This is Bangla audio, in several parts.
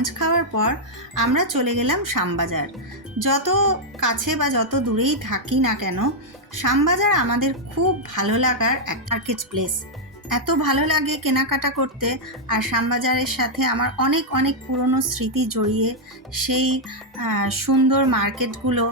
লাঞ্চ খাওয়ার পর আমরা চলে গেলাম শ্যামবাজার। যত কাছে বা যত দূরেই থাকি না কেন, শ্যামবাজার আমাদের খুব ভালো লাগার একটা প্লেস এত ভালো লাগে কেনাকাটা করতে। আর শ্যামবাজারের সাথে আমার অনেক অনেক পুরনো স্মৃতি জড়িয়ে সেই সুন্দর মার্কেটগুলো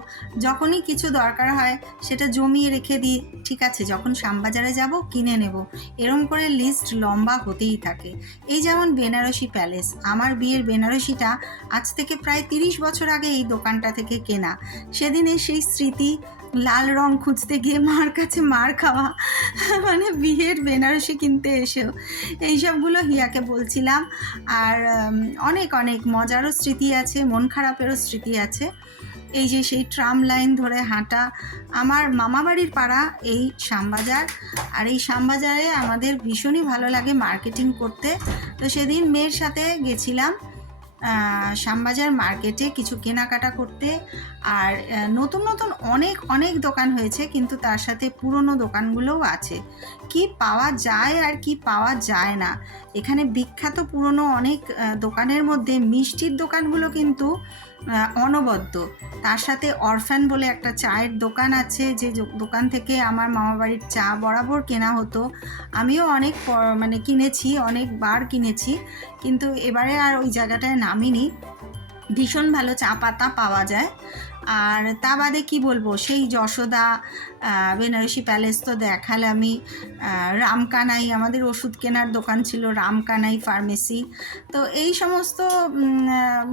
যখনই কিছু দরকার হয় সেটা জমিয়ে রেখে দিই, ঠিক আছে, যখন শ্যামবাজারে যাব কিনে নেব। এরম করে লিস্ট লম্বা হতেই থাকে। এই যেমন বেনারসি প্যালেস আমার বিয়ের বেনারসিটা আজ থেকে প্রায় তিরিশ বছর আগে এই দোকানটা থেকে কেনা। সেদিনে সেই স্মৃতি লাল রং খুঁজতে গিয়ে মার কাছে মার খাওয়া। মানে বিয়ের বেনারসি কিনতে এসেও। এইসবগুলো হিয়াকে বলছিলাম। আর অনেক অনেক মজারও স্মৃতি আছে, মন খারাপেরও স্মৃতি আছে। এই যে সেই ট্রাম লাইন ধরে হাঁটা, আমার মামাবাড়ির পাড়া, এই শ্যামবাজার। আর এই শ্যামবাজারে আমাদের ভীষণই ভালো লাগে মার্কেটিং করতে। তো সেদিন মেয়ের সাথে গেছিলাম। শ্যামবাজার মার্কেটে কিছু কেনাকাটা করতে আর নতুন নতুন অনেক অনেক দোকান হয়েছে, কিন্তু তার সাথে পুরনো দোকানগুলোও আছে। কি পাওয়া যায় আর কি পাওয়া যায় না। এখানে বিখ্যাত পুরনো অনেক দোকানের মধ্যে মিষ্টির দোকানগুলো কিন্তু অনবদ্য। তার সাথে অরফ্যান বলে একটা চায়ের দোকান আছে, যে দোকান থেকে আমার মামাবাড়ির চা বরাবর কেনা হতো। আমিও অনেক মানে কিনেছি, অনেকবার কিনেছি, কিন্তু এবারে আর ওই জায়গাটায় নামিনি। ভীষণ ভালো চা পাতা পাওয়া যায়। আর তা বাদে কী বলব? সেই যশোদা বেনারসি প্যালেস তো দেখালামই। রামকানাই, আমাদের ওষুধ কেনার দোকান ছিল রামকানাই ফার্মেসি তো এই সমস্ত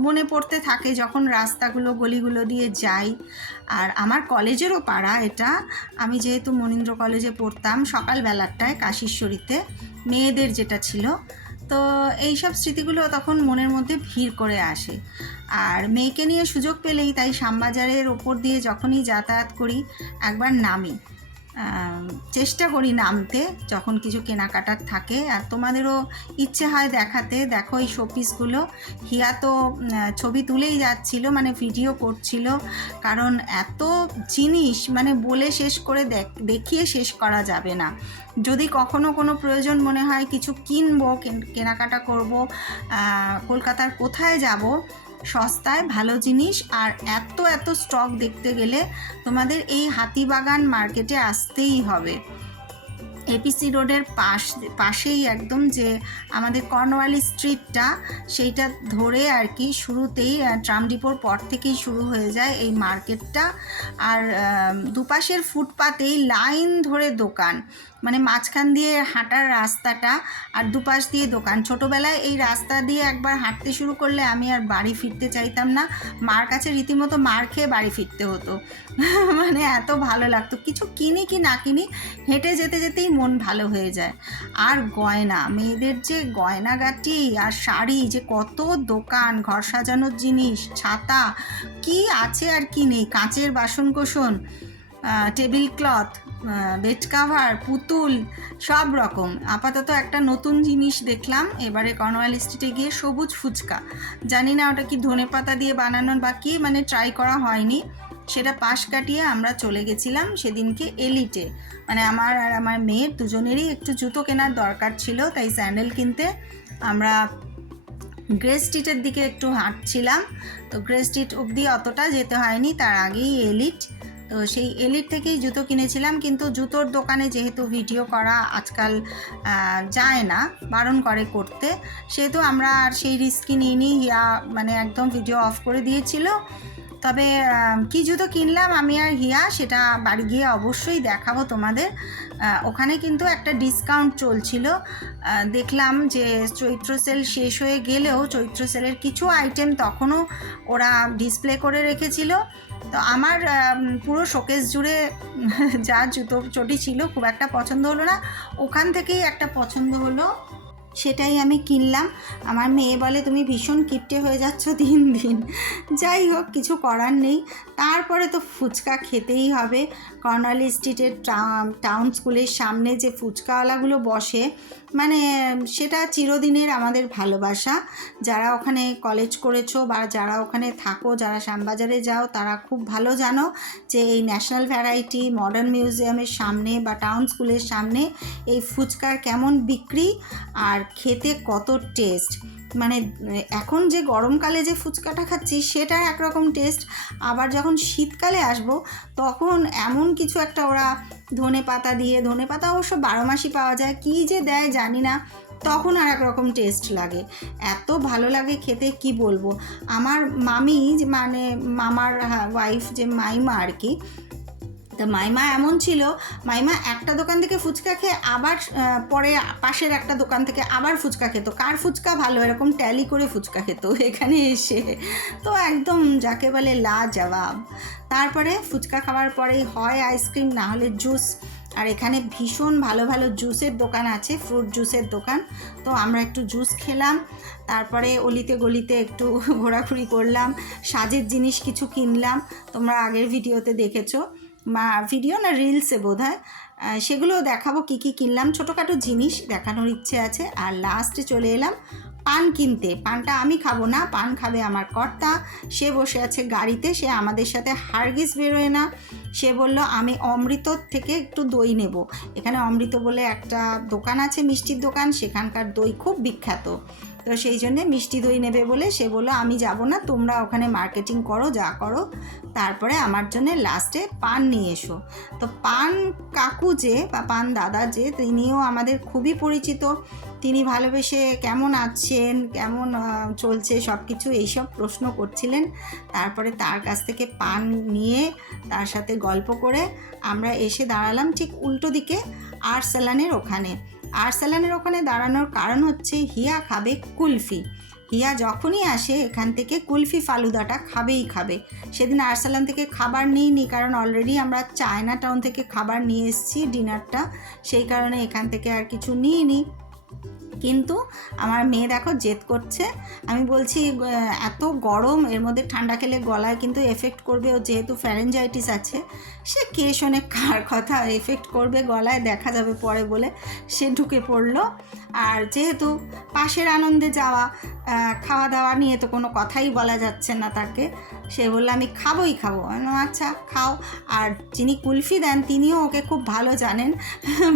মনে পড়তে থাকে যখন রাস্তাগুলো, গলিগুলো দিয়ে যাই। আর আমার কলেজেরও পাড়া এটা। আমি যেহেতু মনীন্দ্র কলেজে পড়তাম সকালবেলাটায় কাশীশ্বরীতে। মেয়েদের যেটা ছিল। তো এইসব স্মৃতিগুলো তখন মনের মধ্যে ভিড় করে আসে। আর মেয়েকে নিয়ে সুযোগ পেলেই তাই শ্যামবাজারের ওপর দিয়ে যখনই যাতায়াত করি, একবার নামি। চেষ্টা করি নামতে যখন কিছু কেনাকাটার থাকে। আর তোমাদেরও ইচ্ছে হয় দেখাতে। দেখো এই শোপিসগুলো। হিয়া তো ছবি তুলেই যাচ্ছিল মানে ভিডিও করছিল। কারণ এত জিনিস মানে বলে শেষ করে দেখ- দেখিয়ে শেষ করা যাবে না। যদি কখনো কোনো প্রয়োজন মনে হয়, কিছু কিনবো, কেন- কেনাকাটা করব কলকাতার কোথায় যাব সস্তায় ভালো জিনিস আর এত এত স্টক দেখতে গেলে তোমাদের এই হাতিবাগান মার্কেটে আসতেই হবে। এপিসি রোডের পাশ, পাশেই একদম যে আমাদের কর্নওয়ালি স্ট্রিটটা সেইটা ধরে আর কি শুরুতেই ট্রাম ডিপোর পর থেকেই শুরু হয়ে যায় এই মার্কেটটা আর দুপাশের ফুটপাতেই লাইন ধরে দোকান। মানে মাঝখান দিয়ে হাঁটার রাস্তাটা আর দুপাশ দিয়ে দোকান। ছোটোবেলায় এই রাস্তা দিয়ে একবার হাঁটতে শুরু করলে আমি আর বাড়ি ফিরতে চাইতাম না। মার কাছে রীতিমতো মার খেয়ে বাড়ি ফিরতে হতো। মানে এত ভালো লাগতো। কিছু কিনি কি না কিনি হেঁটে যেতে যেতেই মন ভালো হয়ে যায়। আর গয়না, মেয়েদের যে গয়নাগাটি আর শাড়ি যে কত দোকান, ঘর সাজানোর জিনিস, ছাতা, কি আছে আর কি নেই? কাঁচের বাসন কোসন টেবিল ক্লথ বেড কাভার পুতুল, সব রকম। আপাতত একটা নতুন জিনিস দেখলাম, এবারে কর্নওয়াল স্ট্রিটে গিয়ে সবুজ ফুচকা। জানি না ওটা কি ধনে পাতা দিয়ে বানানোর বা কি মানে ট্রাই করা হয়নি। সেটা পাশ কাটিয়ে আমরা চলে গেছিলাম সেদিনকে এলিটে মানে আমার আর আমার মেয়ের দুজনেরই একটু জুতো কেনার দরকার ছিল, তাই স্যান্ডেল কিনতে আমরা গ্রে স্ট্রিটের দিকে একটু হাঁটছিলাম। তো গ্রে স্ট্রিট অবধি অতটা যেতে হয়নি, তার আগেই এলিট তো সেই এলিট থেকেই জুতো কিনেছিলাম, কিন্তু জুতোর দোকানে যেহেতু ভিডিও করা আজকাল যায় না, বারণ করে করতে, সেহেতু আমরা আর সেই রিস্কই নিইনি হিয়া মানে একদম ভিডিও অফ করে দিয়েছিল। তবে কি জুতো কিনলাম আমি আর হিয়া, সেটা বাড়ি গিয়ে অবশ্যই দেখাবো তোমাদের। ওখানে কিন্তু একটা ডিসকাউন্ট চলছিল। দেখলাম যে চৈত্র সেল শেষ হয়ে গেলেও, চৈত্র সেলের কিছু আইটেম তখনও ওরা ডিসপ্লে করে রেখেছিল। তো আমার পুরো শোকেস জুড়ে যা জুতো, চটি ছিল খুব একটা পছন্দ হলো না। ওখান থেকেই একটা পছন্দ হলো সেটাই আমি কিনলাম। আমার মেয়ে বলে, তুমি ভীষণ কিপটে হয়ে যাচ্ছ দিন দিন। যাই হোক, কিছু করার নেই। তারপরে তো ফুচকা খেতেই হবে। কর্নালি স্ট্রিটের টাউন স্কুলের সামনে যে ফুচকাওয়ালাগুলো বসে মানে সেটা চিরদিনের আমাদের ভালোবাসা। যারা ওখানে কলেজ করেছ বা যারা ওখানে থাকো, যারা শ্যামবাজারে যাও, তারা খুব ভালো জানো যে এই ন্যাশনাল ভ্যারাইটি মডার্ন মিউজিয়ামের সামনে বা টাউন স্কুলের সামনে এই ফুচকার কেমন বিক্রি। আর খেতে কত টেস্ট মানে এখন যে গরমকালে যে ফুচকাটা খাচ্ছি, সেটা একরকম টেস্ট আবার যখন শীতকালে আসব, তখন এমন কিছু একটা ওরা ধনে পাতা দিয়ে, ধনে পাতা অবশ্য বারো মাসই পাওয়া যায়, কী যে দেয় জানি না। তখন আর এক রকম টেস্ট লাগে। এত ভালো লাগে খেতে, কি বলব? আমার মামি মানে মামার ওয়াইফ যে মাইমা আর কি তা মাইমা এমন ছিল, মাইমা একটা দোকান থেকে ফুচকা খেয়ে আবার পরে পাশের একটা দোকান থেকে আবার ফুচকা খেত। কার ফুচকা ভালো? এরকম ট্যালি করে ফুচকা খেত এখানে এসে। তো একদম যাকে বলে লা জবাব তারপরে ফুচকা খাওয়ার পরেই হয় আইসক্রিম, না হলে জুস। আর এখানে ভীষণ ভালো ভালো জুসের দোকান আছে, ফ্রুট জুসের দোকান। তো আমরা একটু জুস খেলাম, তারপরে অলিতে গলিতে একটু ঘোরাঘুরি করলাম, সাজের জিনিস কিছু কিনলাম। তোমরা আগের ভিডিওতে দেখেছ। ভিডিও না রিলসে বোধ হয় সেগুলো দেখাবো কি কি কিনলাম। ছোটোখাটো জিনিস দেখানোর ইচ্ছে আছে। আর লাস্টে চলে এলাম, পান কিনতে। পানটা আমি খাব না, পান খাবে আমার কর্তা। সে বসে আছে গাড়িতে, সে আমাদের সাথে হারগিস বেরোয় না। সে বলল, আমি অমৃত থেকে একটু দই নেব। এখানে অমৃত বলে একটা দোকান আছে, মিষ্টির দোকান। সেখানকার দই খুব বিখ্যাত। তো সেই জন্যে মিষ্টি দই নেবে বলে সে বলল, আমি যাব না, তোমরা ওখানে মার্কেটিং করো, যা করো। তারপরে আমার জন্য লাস্টে পান নিয়ে এসো। তো পান কাকু যে বা পান দাদা যে, তিনিও আমাদের খুবই পরিচিত। তিনি ভালোবেসে কেমন আছেন, কেমন চলছে সব কিছু এইসব প্রশ্ন করছিলেন। তারপরে তার কাছ থেকে পান নিয়ে তার সাথে গল্প করে আমরা এসে দাঁড়ালাম ঠিক উল্টো দিকে আর্সালানের ওখানে। আর্সালানের ওখানে দাঁড়ানোর কারণ হচ্ছে হিয়া খাবে কুলফি। হিয়া যখনই আসে, এখান থেকে কুলফি ফালুদাটা খাবেই খাবে। সেদিন আর্সালান থেকে খাবার নিইনি, কারণ অলরেডি আমরা চায়না টাউন থেকে খাবার নিয়ে এসেছি ডিনারটা সেই কারণে এখান থেকে আর কিছু নিইনি। কিন্তু আমার মেয়ে দেখো জেদ করছে। আমি বলছি এত গরম, এর মধ্যে ঠান্ডা খেলে গলায় কিন্তু এফেক্ট করবে। ও যেহেতু ফ্যারেঞ্জাইটিস আছে, সে কে শোনে কার কথা? এফেক্ট করবে গলায়, দেখা যাবে পরে বলে সে ঢুকে পড়ল। আর যেহেতু পাশের আনন্দে যাওয়া খাওয়া দাওয়া নিয়ে তো কোনো কথাই বলা যাচ্ছে না তাকে, সে বলল, আমি খাবোই খাব। আচ্ছা খাও। আর যিনি কুলফি দেন, তিনিও ওকে খুব ভালো জানেন।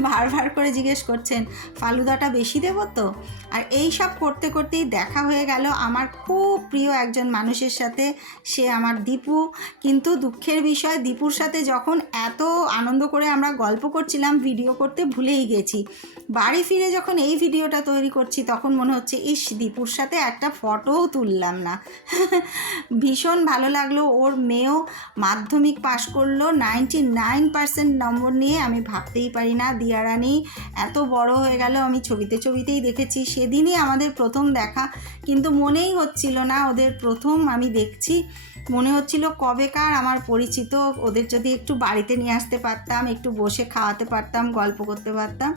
বারবার করে জিজ্ঞেস করছেন, ফালুদাটা বেশি দেবো তো আর এই সব করতে করতেই দেখা হয়ে গেল আমার খুব প্রিয় একজন মানুষের সাথে, সে আমার দীপু। কিন্তু দুঃখের বিষয়, দীপুর সাথে যখন এত আনন্দ করে আমরা গল্প করছিলাম, ভিডিও করতে ভুলেই গেছি। বাড়ি ফিরে যখন এই ভিডিওটা তৈরি করছি, তখন মনে হচ্ছে, ইস, দীপুর সাথে একটা ফটোও তুললাম না। ভীষণ ভালো লাগল। ওর মেয়েও মাধ্যমিক পাশ করল। নাইনটি নাইন পার্সেন্ট নম্বর নিয়ে আমি ভাবতেই পারি না, দিয়ারানি, এত বড় হয়ে গেল, আমি ছবিতে ছবিতেই দেখেছি। সেদিনই আমাদের প্রথম দেখা। কিন্তু মনেই হচ্ছিল না ওদের প্রথম আমি দেখছি। মনে হচ্ছিল কবেকার আমার পরিচিত। ওদের যদি একটু বাড়িতে নিয়ে আসতে পারতাম, একটু বসে খাওয়াতে পারতাম, গল্প করতে পারতাম,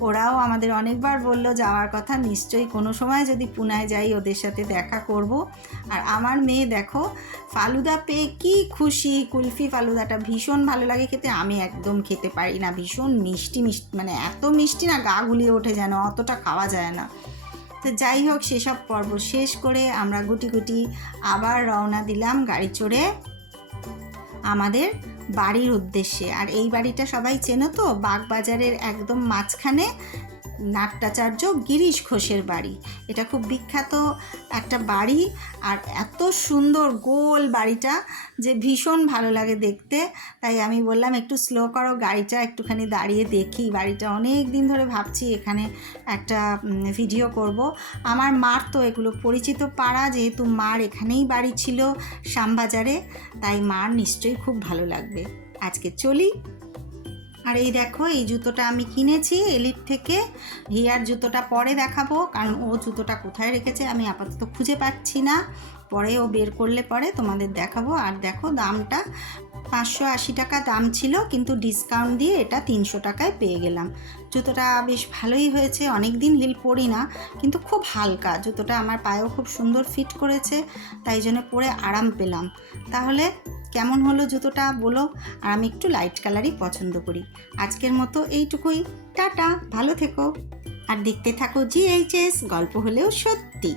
ওরাও আমাদের অনেকবার বলল, যাওয়ার কথা নিশ্চয়ই কোনো সময় যদি পুনায় যাই, ওদের সাথে দেখা করব। আর আমার মেয়ে দেখো, ফালুদা পেয়ে কি খুশি, কুলফি ফালুদাটা ভীষণ ভালো লাগে খেতে। আমি একদম খেতে পারি না, ভীষণ মিষ্টি মিষ্টি মানে এত মিষ্টি না, গা গুলিয়ে ওঠে যেন, অতটা খাওয়া যায় না। তো যাই হোক, সেসব পর্ব শেষ করে আমরা গুটি গুটি আবার রওনা দিলাম গাড়ি চড়ে আমাদের বাড়ির উদ্দেশ্যে। আর এই বাড়িটা সবাই চেনো তো? বাগবাজারের একদম মাঝখানে নাট্যাচার্য গিরিশ ঘোষের বাড়ি। এটা খুব বিখ্যাত একটা বাড়ি আর এত সুন্দর গোল বাড়িটা যে ভীষণ ভালো লাগে দেখতে। তাই আমি বললাম, একটু স্লো করো গাড়িটা, একটুখানি দাঁড়িয়ে দেখি। বাড়িটা অনেক দিন ধরে ভাবছি এখানে একটা ভিডিও করব। আমার মার তো এগুলো পরিচিত পাড়া, যেহেতু মার এখানেই বাড়ি ছিল শ্যামবাজারে, তাই মার নিশ্চয়ই খুব ভালো লাগবে। আজকে চলি। আর এই দেখো, এই জুতোটা আমি কিনেছি এলিট থেকে। হিয়ার জুতোটা পরে দেখাবো, কারণ ও জুতোটা কোথায় রেখেছে আমি আপাতত খুঁজে পাচ্ছি না। পরে ও বের করলে পরে তোমাদের দেখাবো। আর দেখো, দামটা পাঁচশো আশি টাকা দাম ছিল, কিন্তু ডিসকাউন্ট দিয়ে এটা তিনশো টাকায় পেয়ে গেলাম। জুতোটা বেশ ভালোই হয়েছে অনেক দিন হিল পরি না কিন্তু খুব হালকা। জুতোটা আমার পায়েও খুব সুন্দর ফিট করেছে, তাই জন্য পরে আরাম পেলাম। তাহলে কেমন হলো জুতোটা বলো, আর আমি একটু লাইট কালারই পছন্দ করি। আজকের মতো এইটুকুই, টাটা, ভালো থেকো। আর দেখতে থাকো জিএইচএস গল্প হলেও সত্যি।